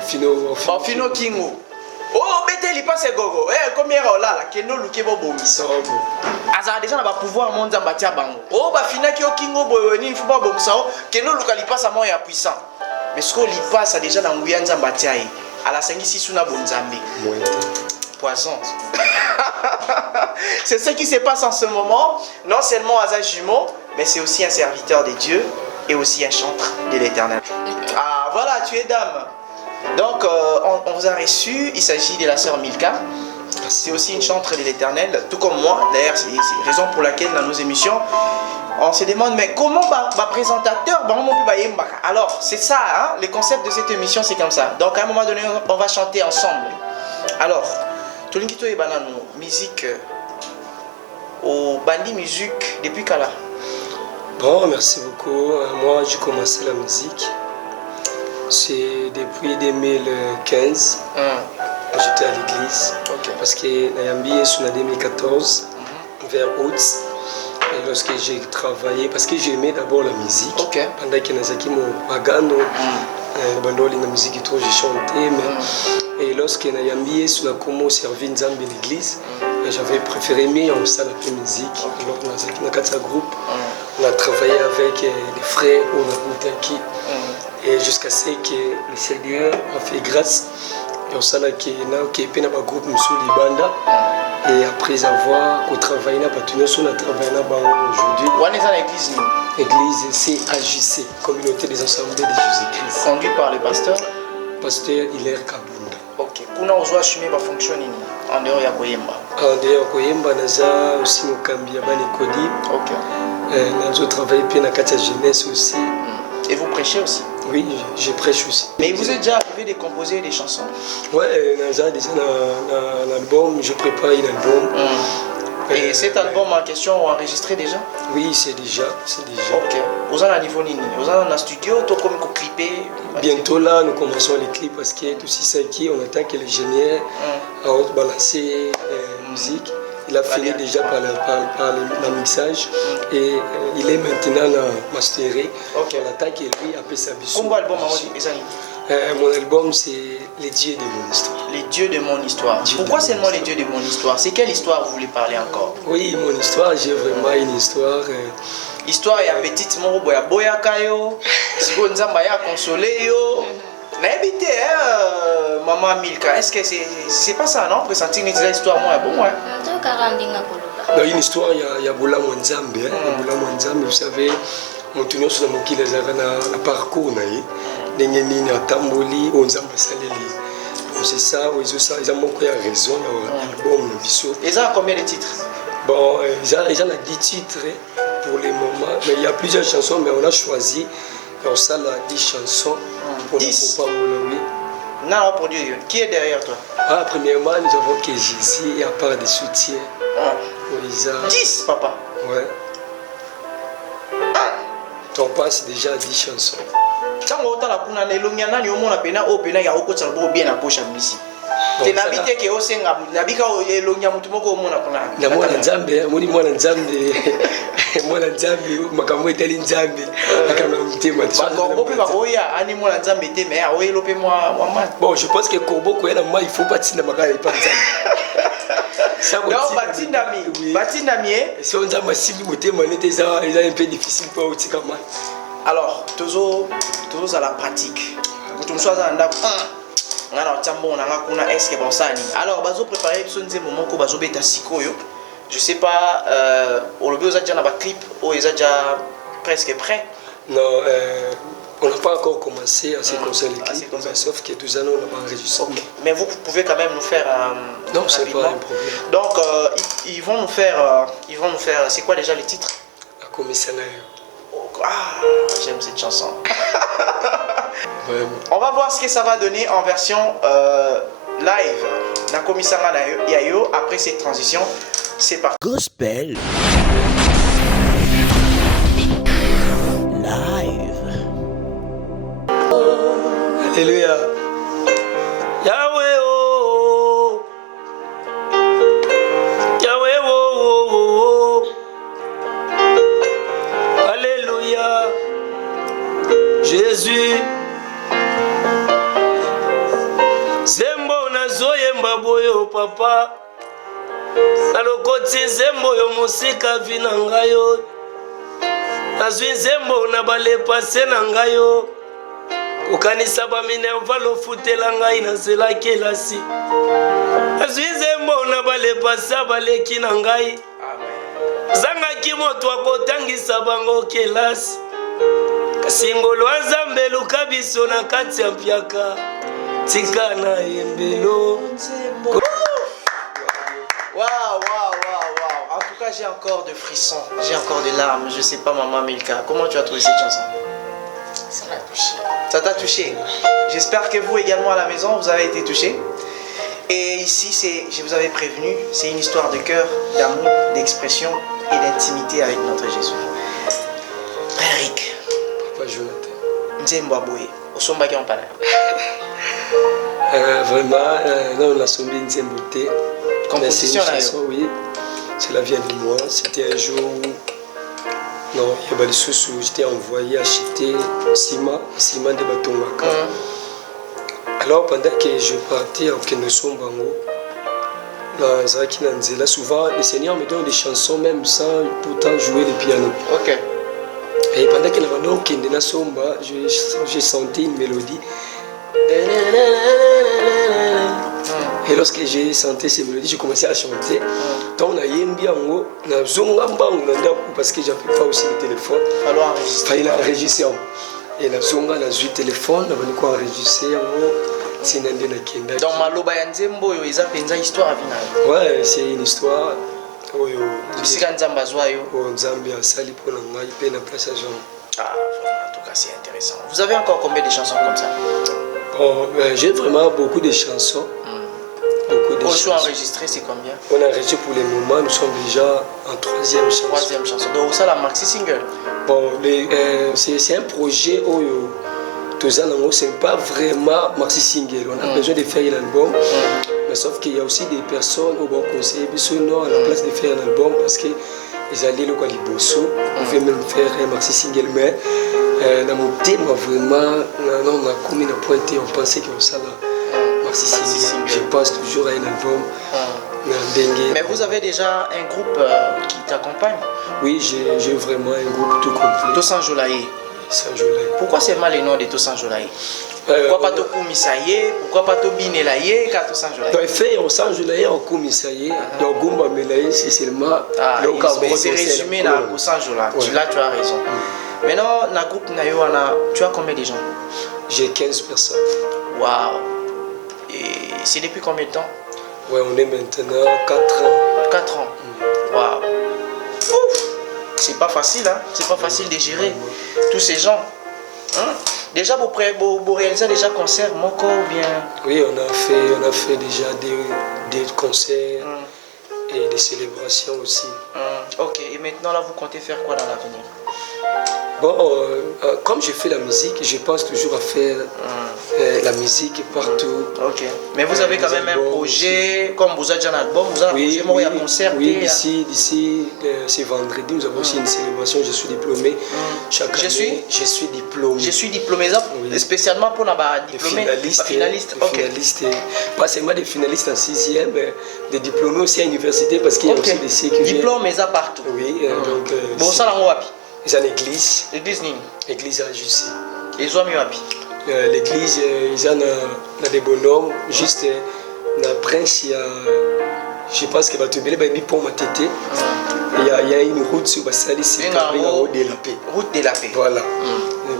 Fino kingo. Oh, bete li passe gogo. Eh, combien ola la keno luke bo bomi. Aza déjà na ba pouvoir monza mbatia bango. Oh, ba fina ki o kingo boyo ni fu ba bomsa o keno luka li passe mo ya puissant. Mais ce qu'on li passe déjà na nguya nzamba tia yi. Ala sengi sisu na bonzambe. Poison. C'est ce qui se passe en ce moment. Non seulement Aza jumeau, mais c'est aussi un serviteur de Dieu et aussi un chantre de l'Éternel. Ah voilà, tu es dame. Donc on vous a reçu. Il s'agit de la sœur Milka. C'est aussi une chantre de l'Éternel, tout comme moi. D'ailleurs, c'est la raison pour laquelle dans nos émissions, on se demande, mais comment ma présentateur, alors c'est ça, hein, le concept de cette émission, c'est comme ça. Donc à un moment donné, on va chanter ensemble. Alors, Tolingito et Banano, musique au Bandi Musique depuis quand là? Bon, merci beaucoup. Moi, j'ai commencé la musique. C'est depuis 2015. J'étais à l'église. Okay. Parce que Nayambi est en 2014, vers août. Et lorsque j'ai travaillé, parce que j'aimais d'abord la musique. Okay. Pendant que Nazaki mo Bagano, la musique et tout, j'ai chanté. Mais et lorsque Nayambi est a commencé à servir Nzambe l'église, j'avais préféré mieux en salle de musique. Alors Nazaki Nakata groupe, on a travaillé avec des frères, on a Moutaki. Et jusqu'à ce que le Seigneur a fait grâce. Et on s'en a qui est un groupe Libanda. Et après avoir travaillé dans aujourd'hui. Où est l'église? L'église CAJC, Communauté des Assemblées de Jésus-Christ. Conduit par le pasteur? Pasteur Hilaire Kabunda. Ok. Pour nous, on assumer ma fonction en dehors de Koyemba. En dehors de Koyemba, nous avons aussi nos Kambia Banikodi. Ok. Nous avons travaillé dans la jeunesse aussi. Et vous prêchez aussi? Oui, je prêche aussi. Mais vous êtes déjà arrivé de composer des chansons? Oui, déjà un album, je prépare un album. Et cet album en question enregistré déjà? Oui, c'est déjà. Ok. Vous avez un niveau nini? Vous avez un studio, tout comme clipper? Bientôt là, nous commençons les clips parce que tout ça qui on attend que l'ingénieur a balancé la musique. Il a fini déjà par le mixage et il est maintenant masteré. Okay. On attend que lui a fait sa mission. Combien d'albums mon album, c'est Les dieux de mon histoire. Les dieux de mon histoire. Pourquoi seulement les dieux de mon histoire? C'est quelle histoire vous voulez parler encore? Oui, mon histoire, j'ai vraiment une histoire. Histoire, il y a petite moro boya boya kayo. Si vous nzamba ya consoler yo. N'habitez, maman Milka, est-ce que c'est pas ça, non? Pressentir une histoire, moi, bon, ouais. Dans une histoire, il y a Boula Mwanzambe. Boula Mwanzambe, vous savez, on tourne sur le mot le parcours. Nengeni na tamboli, on zamba saleli. Bon, c'est ça, ils ont beaucoup de raison, l'album, le biseau. Et ça a combien de titres? Bon, ils ont 10 titres pour le moment, mais il y a plusieurs chansons, mais on a choisi, on a 10 chansons. 10? Oui. Non, pour Dieu, qui est derrière toi? Ah, premièrement, nous avons que Jésus et à part des soutiens. 10, papa? Ouais. Ton passe déjà 10 chansons. Tango otala kuna na elongi nani omona pena o pena ya okotsa bo bien na poche misi. Te nabite ke osenga nabika elongi mutu moko omona kuna. Na mwana Nzambe, moni mwana Nzambe. Mwana Nzambe makambo etali Nzambe. Akana mutema tso. Ba ko pe ba koya ani mwana Nzambe te mais a oyelo pe moi mat. Bon, je pense que Kobo ko yana moi il faut pas tinda makala pa Nzambe. Non, batindami. Si on a massif mutema nete ça un peu difficile pour otikama. Alors, toujours à la pratique. Vous tous à ngana tambo na ngakuna est-ce que bon ça ni alors bazo préparer biso nzembo moko bazo beta sikoyo je sais pas au lobby aux déjà na ba clip ou ils déjà presque prêt. Non, on n'a pas encore commencé à se concentrer les clips, sauf que tous années on n'a pas enregistré. Okay. Mais vous pouvez quand même nous faire non, c'est pas un problème. Donc ils vont nous faire c'est quoi déjà le titre? La commissaire. Ah, j'aime cette chanson. On va voir ce que ça va donner en version live. Na commissaire Yayo après cette transition, c'est parti. Gospel. Live. Alléluia. Yahweh oh. Yahweh oh. Alléluia. Jésus. Zembo nazoyemba boyo papa. Nalokoti zembo yo musika vina ngayo. Nazwi zembo na bale pase na ngayo. Kokanisa baminerva lofutela ngai na nzela kelasi. Nazwi zembo na bale pase baleki na ngai. Zangaki moto akotangisa bango kelasi. Kasi ngolo ya Nzambe luka biso na kati ya mpiaka. Tika na yembelo. En tout cas, j'ai encore de frissons, j'ai encore des larmes. Je sais pas, maman Milka, comment tu as trouvé cette chanson? Ça m'a touché. Ça t'a touché? J'espère que vous également à la maison, vous avez été touchés. Et ici, je vous avais prévenu, c'est une histoire de cœur, d'amour, d'expression et d'intimité avec notre Jésus. Frère Rick. Papa Jonathan. Nzembo Aboye, Osomba qui en parle. Vraiment, là on a sombé Nzembo T. Composition là. Oui. Cela vient de moi. C'était un jour où non, il y avait des sous j'étais envoyé acheter ciment de Batomaka. Alors pendant que je partais au Keneson Bango, dans Zaki Nanzela, souvent le Seigneur me donne des chansons même sans pourtant jouer le piano. Ok. Et pendant que nous Kendena Somba, j'ai senti une mélodie. Et lorsque j'ai chanté ces mélodies, j'ai commencé à chanter. Donc, on a yembi en haut, on a zonga parce que j'avais pas aussi le téléphone. Alors enregistrer. Il a enregistré. Et la zonga, on a joué le téléphone, on a venu enregistrer en haut. C'est Nande Nakenda. Donc, Maloba Yanzembo, ils ont une histoire à venir. Ouais, c'est une histoire. Bisika Nzamba Zwayo. Nzambi a sali pour l'angai, pe na place à Jean. Ah, en tout cas, c'est intéressant. Vous avez encore combien de chansons comme ça? Bon, j'ai vraiment beaucoup de chansons. Beaucoup de chansons. Enregistré, c'est combien? On a enregistré pour le moment, nous sommes déjà en troisième chanson. Troisième chanson. Donc ça, la maxi single. Bon, c'est un projet où ce n'est pas vraiment maxi single. On a besoin de faire un album. Mais sauf qu'il y a aussi des personnes qui vont conseiller à la place de faire un album parce qu'ils allaient le Liboso. On pouvait même faire un maxi single. Mais dans mon thème, vraiment, on a commis un point T. On pensait que ça là. Je pense toujours à un album. Mais vous avez déjà un groupe qui t'accompagne? Oui, j'ai vraiment un groupe tout complet. Tosan Jolaye. Pourquoi c'est mal le nom de Tosan Jolaye? Pourquoi pas Tokumisaye? Pourquoi pas Tobinelaye? Tosan Jolaye. Donc, fait au San Jolaye, au Kumisaye, au Gumba Melaye, c'est seulement le Cameroun. C'est résumé dans le Tosan Jolaye. Là, tu as raison. Maintenant, dans le groupe Nayoana, tu as combien de gens? J'ai 15 personnes. Waouh! Et c'est depuis combien de temps? Ouais, on est maintenant 4 ans. 4 ans. Waouh! C'est pas facile, hein? C'est pas facile de gérer tous ces gens. Hein? Déjà, vous réalisez déjà concerts, Moko ou bien? Oui, on a fait déjà des concerts et des célébrations aussi. Ok, et maintenant là, vous comptez faire quoi dans l'avenir? Bon, comme je fais la musique, je pense toujours à faire la musique partout. Ok. Mais vous avez quand même un projet, comme vous avez déjà un album, vous avez un projet, un concert. Oui, d'ici c'est vendredi, nous avons aussi une célébration. Je suis diplômé. Chaque année, je suis diplômé. Je suis diplômé, spécialement pour les diplômés. Finaliste. Pas seulement des finalistes en 6e, mais des diplômés aussi à l'université parce qu'il y a aussi des sécurités. Diplôme, mais ça partout. Oui, donc. Bon, ça, là, on va. Ils ont l'église. L'église, Nini. L'église à Jussi. Ils ont mis wapi. l'église, ils ont des bonhommes, juste na prince, je pense que tu vas te pour ma tête. Il y a une route sur Bassali, c'est la route de la paix. Route de la paix. Voilà.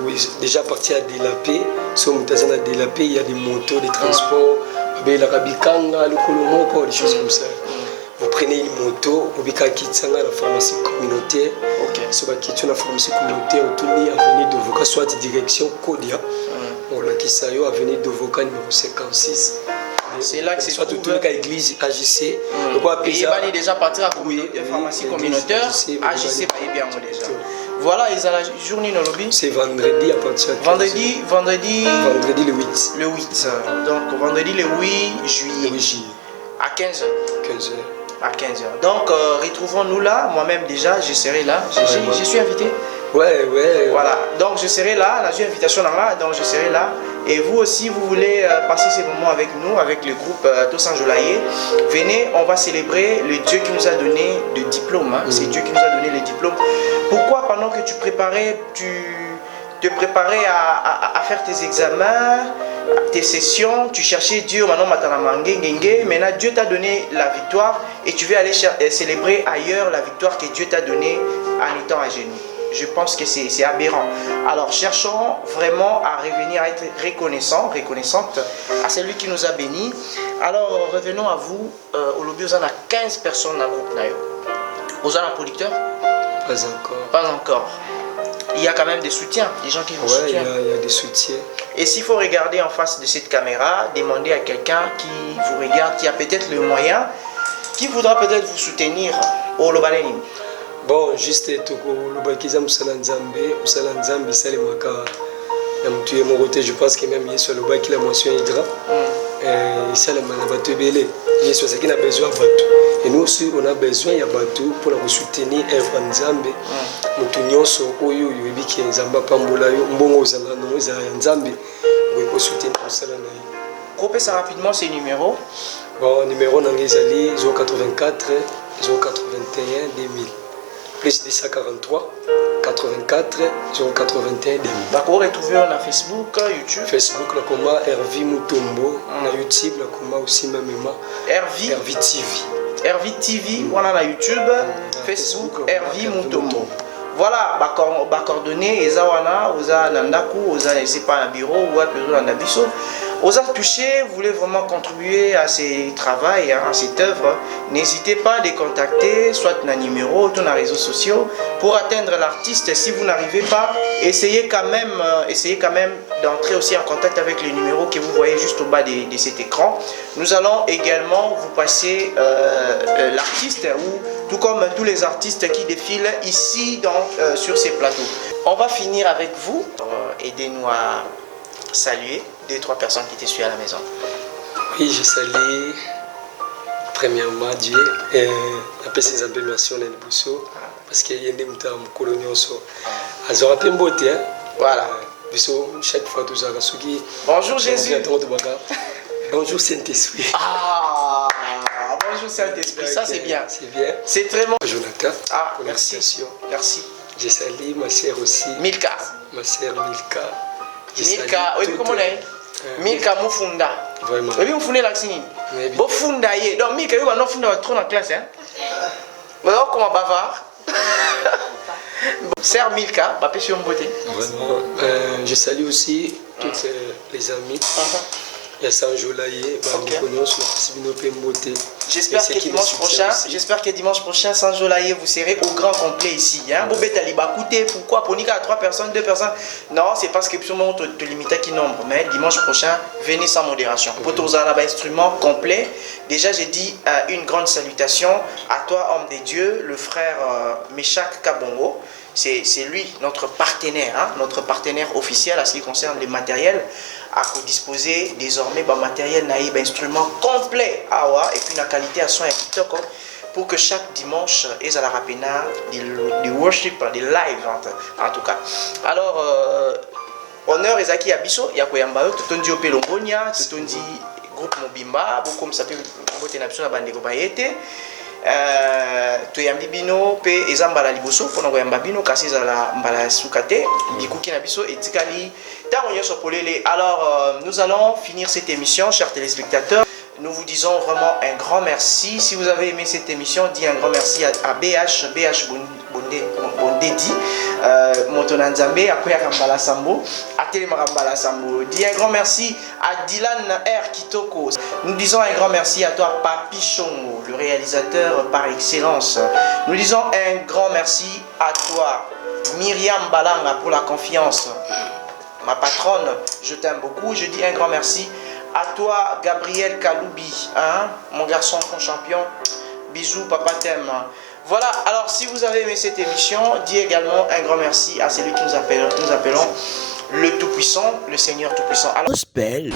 Oui, déjà parti à de la paix, sur Moutazana de la paix, il y a des motos, des transports, la Rabikanga, le Kolomoko, des choses comme ça. Vous prenez une moto, vous pouvez quitter la pharmacie communautaire. Si vous quittez la pharmacie communautaire, vous tournez avenue de Voca, soit direction Kodia. On a quitté avenue de Voca numéro 56. C'est là que c'est soit tout le cas église AGC. Et il va déjà partir à la pharmacie communautaire. AGC va bien déjà. Voilà, ils ont la journée dans le lobby. C'est vendredi à partir de vendredi le 8. Le 8. Donc vendredi le 8 juillet. Le 8 juillet. À 15h. 15h. À 15h. Donc retrouvons-nous là. Moi-même déjà, je serai là. Je suis invité. Ouais. Voilà. Donc je serai là. La invitation là. Donc je serai là. Et vous aussi, vous voulez passer ces moments avec nous, avec le groupe Toussaint Jolaye. Venez, on va célébrer le Dieu qui nous a donné le diplôme. C'est Dieu qui nous a donné le diplôme. Pourquoi pendant que tu te préparais à faire tes examens, tes sessions, tu cherchais Dieu, maintenant Dieu t'a donné la victoire et tu veux aller célébrer ailleurs la victoire que Dieu t'a donnée en étant à genoux. Je pense que c'est aberrant. Alors cherchons vraiment à revenir, à être reconnaissante à celui qui nous a bénis. Alors revenons à vous. Au lobby, vous en avez 15 personnes dans le groupe Nayo. Vous en avez un producteur? Pas encore. Pas encore. Il y a quand même des soutiens, des gens qui vous soutiennent. Il y a des soutiens. Et s'il faut regarder en face de cette caméra, demandez à quelqu'un qui vous regarde, qui a peut-être le moyen, qui voudra peut-être vous soutenir au Lobaneni. Bon, juste le Moussala Nzambe, c'est le Maka. Je pense que même Yesu le qui la mention Hydra. Et ça le Manabato Belé. Yesu c'est qu'il a besoin de bateau. Et nous aussi on a besoin de bateau pour la soutenir œuvre Nzambe. Mutunyoso oyo yobiki Nzamba pambola yo mbongo zanga no za Nzambe pour soutenir Moussala na. Groupez ça rapidement ces numéros. Bon, numéro Nangezali 084 081 2000. Plus 243 84 081 2000. D'accord, retrouvez on a Facebook, YouTube. Facebook, la coma Hervi Mutombo. Na YouTube, la coma aussi même Hervi TV. Hervi TV, on a YouTube, Facebook, Hervi Mutombo. Voilà, coordonnées, Ezawana, Oza Nandaku, Oza n'est pas un bureau, ou à plutôt dans Nabiso. Osa touché, vous voulez vraiment contribuer à ce travail, à cette œuvre, n'hésitez pas à les contacter, soit dans un numéro, ou dans les réseaux sociaux, pour atteindre l'artiste. Si vous n'arrivez pas, essayez quand même d'entrer aussi en contact avec le numéro que vous voyez juste au bas de cet écran. Nous allons également vous passer l'artiste, tout comme tous les artistes qui défilent ici sur ces plateaux. On va finir avec vous, aidez-nous à saluer 2-3 personnes qui te suivent à la maison. Oui, je salue premièrement Dieu et après ces merci on est Bousso parce qu'il y a des mutants coloniaux so azora pembote voilà Bousso chaque fois tous à Rasugi. Bonjour Jésus. Bonjour Saint-Esprit. Ah, bonjour Saint-Esprit, ça c'est bien. C'est bien. C'est très bon. Jonathan. Ah, merci. Merci. Je salue ma sœur aussi. Milka. Ma sœur Milka. Milka, oui, comment on est? Milka Mufunda. Vraiment. Oui, Mufunda l'accini. Mufunda yé. Donc Milka, il va nous fonder trop dans la classe, hein. Alors comment bavard? Sœur Milka, ma passion beauté. Vraiment. Je salue aussi toutes les amis. Il y a Saint Jolaye, J'espère que dimanche prochain, Saint Jolaye, vous serez au grand complet ici. Pourquoi? Pour à 3 personnes, 2 personnes? Non, c'est parce que on te limite à qui nombre. Mais dimanche prochain, venez sans modération. Pour tous un instrument complet. Déjà, j'ai dit une grande salutation à toi, homme de Dieu, le frère Meshak Kabongo. C'est lui, notre partenaire officiel à ce qui concerne les matériels. À disposer désormais d'un matériel naïf, instrument complet et puis une qualité à son et pour que chaque dimanche ils à la rapina du worship, des live en tout cas. Alors honneur ezaki abiso ya koyamba yo totondi opelongonia totondi groupe mobimba beaucoup comme ça peut mbote na biso na bandeko bayete toyambi bino pe eza mbala liboso mpona koyamba bino kasi ezala mbala suka te bikuki na biso etikali ntango nyonso polele. Alors nous allons finir cette émission, chers téléspectateurs. Nous vous disons vraiment un grand merci. Si vous avez aimé cette émission, dis un grand merci à BH Bondedi, Motonanzambe, Akoya Kambala Sambo, Atele Marambala Sambo. Dis un grand merci à Dylan R. Kitoko. Nous disons un grand merci à toi, Papi Chongo, le réalisateur par excellence. Nous disons un grand merci à toi, Myriam Balanga, pour la confiance. Ma patronne, je t'aime beaucoup. Je dis un grand merci à toi, Gabriel Kaloubi, hein, mon garçon, ton champion. Bisous, papa t'aime. Voilà, alors si vous avez aimé cette émission, dis également un grand merci à celui que nous appelons le Tout-Puissant, le Seigneur Tout-Puissant. Alors... Gospel.